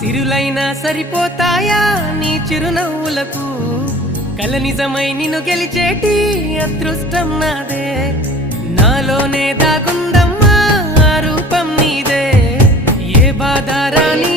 సిరులైనా సరిపోతాయా నీ చిరునవ్వులకు కల నిజమై నిన్ను గెలిచేటి అదృష్టం నాదే నాలోనే దాగుందమ్మా ఆ రూపం నీదే ఏ బాధ రాని